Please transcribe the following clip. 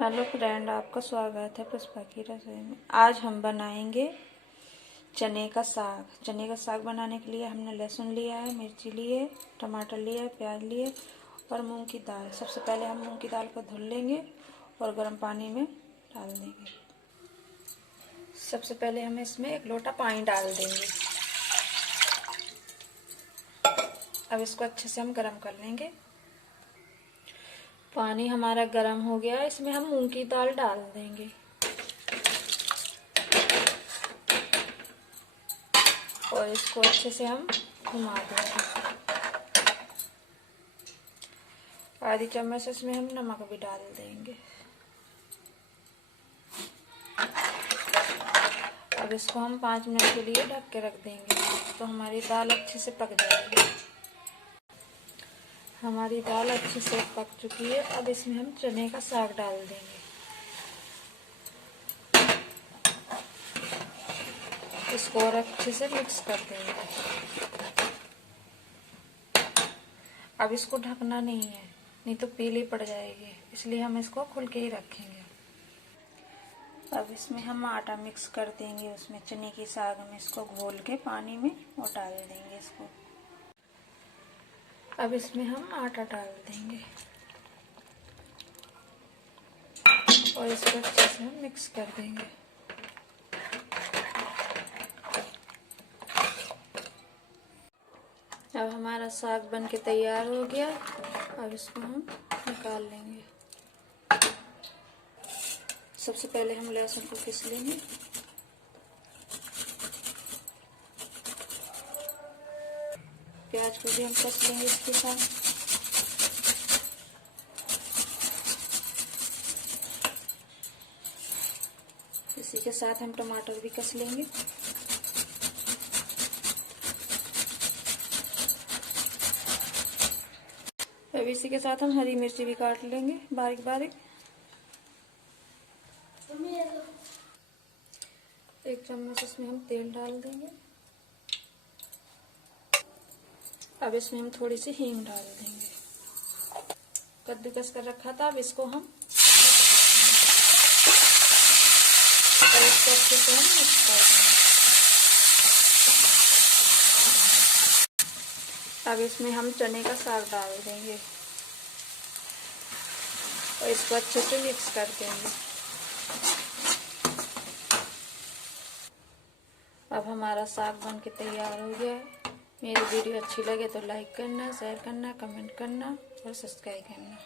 Hello friend, आपका स्वागत है पुष्पा की रसोई में। आज हम बनाएंगे चने का साग। चने का साग बनाने के लिए हमने लहसुन लिया है, मिर्ची लिए, टमाटर लिए, प्याज लिए और मूंग की दाल। सबसे पहले हम मूंग की दाल को धुल लेंगे और गर्म पानी में डाल देंगे। सबसे पहले हम इसमें 1 लोटा पानी डाल देंगे। अब इसको अच्छे से हम गर्म कर लेंगे। पानी हमारा गर्म हो गया, इसमें हम मूंग की दाल डाल देंगे और इसको अच्छे से हम घुमा देंगे। आधी चम्मच इसमें हम नमक भी डाल देंगे। अब इसको हम 5 मिनट के लिए ढक के रख देंगे तो हमारी दाल अच्छे से पक जाएगी। हमारी दाल अच्छे से पक चुकी है। अब इसमें हम चने का साग डाल देंगे। इसको और अच्छे से मिक्स कर देंगे। अब इसको ढकना नहीं है, नहीं तो पीली पड़ जाएगी, इसलिए हम इसको खुल के ही रखेंगे। अब इसमें हम आटा मिक्स कर देंगे। उसमें चने की साग में इसको घोल के पानी में और डाल देंगे इसको। अब इसमें हम आटा डाल देंगे और इसको अच्छे से हम मिक्स कर देंगे। अब हमारा साग बन के तैयार हो गया। अब इसको हम निकाल लेंगे। सबसे पहले हम लहसुन को पीस लेंगे। प्याज को भी हम कस लेंगे इसके साथ। इसी के साथ हम टमाटर भी कस लेंगे। अब इसी के साथ हम हरी मिर्ची भी काट लेंगे बारीक बारीक। 1 चम्मच इसमें हम तेल डाल देंगे। अब इसमें हम थोड़ी सी हींग डाल देंगे। कद्दूकस कर रखा था, अब इसको हम अच्छे से हम मिक्स कर देंगे। अब इसमें हम चने का साग डाल देंगे और इसको अच्छे से मिक्स कर देंगे। अब हमारा साग बन के तैयार हो गया है। मेरी वीडियो अच्छी लगे तो लाइक करना, शेयर करना, कमेंट करना और सब्सक्राइब करना।